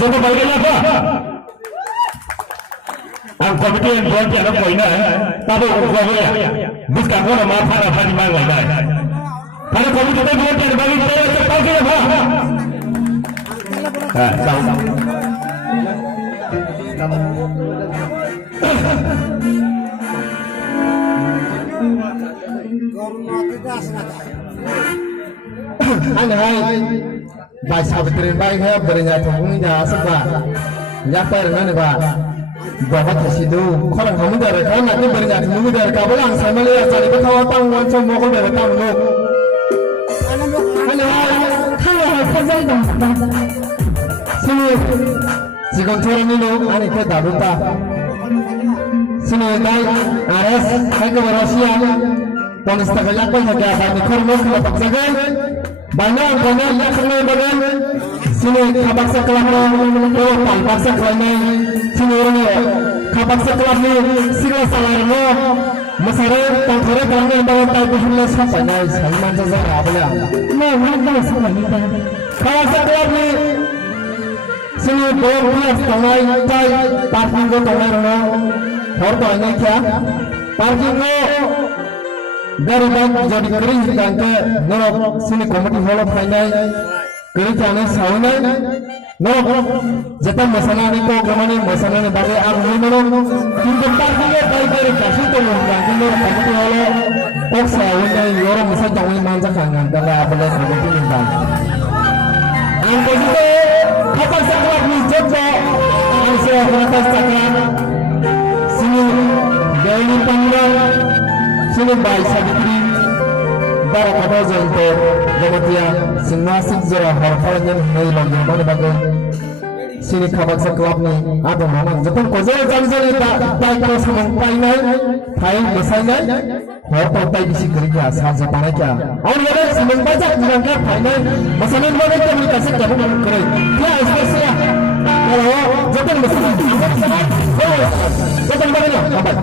Jogo balik apa? Ang komite yang buat jalan poinnya, tapi orang ya, bukan orang maaf apa di mana lagi. Kalau komite itu buat jalan bagi saya cepat ke apa? Tahu. Aneh. Baik sahabat baik ya berinya tunggu ya sebab ya pernah nih pak bawa ke situ kalau kamu dari kan nanti berinya tunggu dari kabelang sama lihat cari ketawa panggung semua kau dari tamu kalau kerja itu sini si konturan ini ane ke daluta sini dai ares kayak ke Rusia polis tergelak pun saja kami kormos ke paksakan banyak yang kenal badan sini khabaksa kelapa paksa kelapa sini orang khabaksa club ni sigla salarno masare tangkhore kalne bawa tai puhule sampai nai salman jaza abla no no sama ni ta khabaksa club ni sini bor plus tangai tai parking go tangai rono hor to anai kya parking go gari bang jadi kering kangke norok sini committee hall of finance kering kane saunai norok jeta masana ni ko gamane masana ni bage ar hono কিন্তু parking go tai kare kasu to no kangke norok committee hall ok saunai yoro masa jangai manja kangan dala abale committee ni bang ang kosito khabaksa club ni jogja ang saya khabaksa club sini daily panggal sini bai sabitri bara kado janto jamatia sinasik jera harfaran nei lagi mana bagai sini khabaksa club ni ada mama jepun kozo janjani tai ko samang painai thai besainai hotel tai bisi kerja saja panai kya aur yada samang bajak dirangka painai masalan mana kami kasih kamu kere ya spesial kalau jepun masalan jepun mana kabar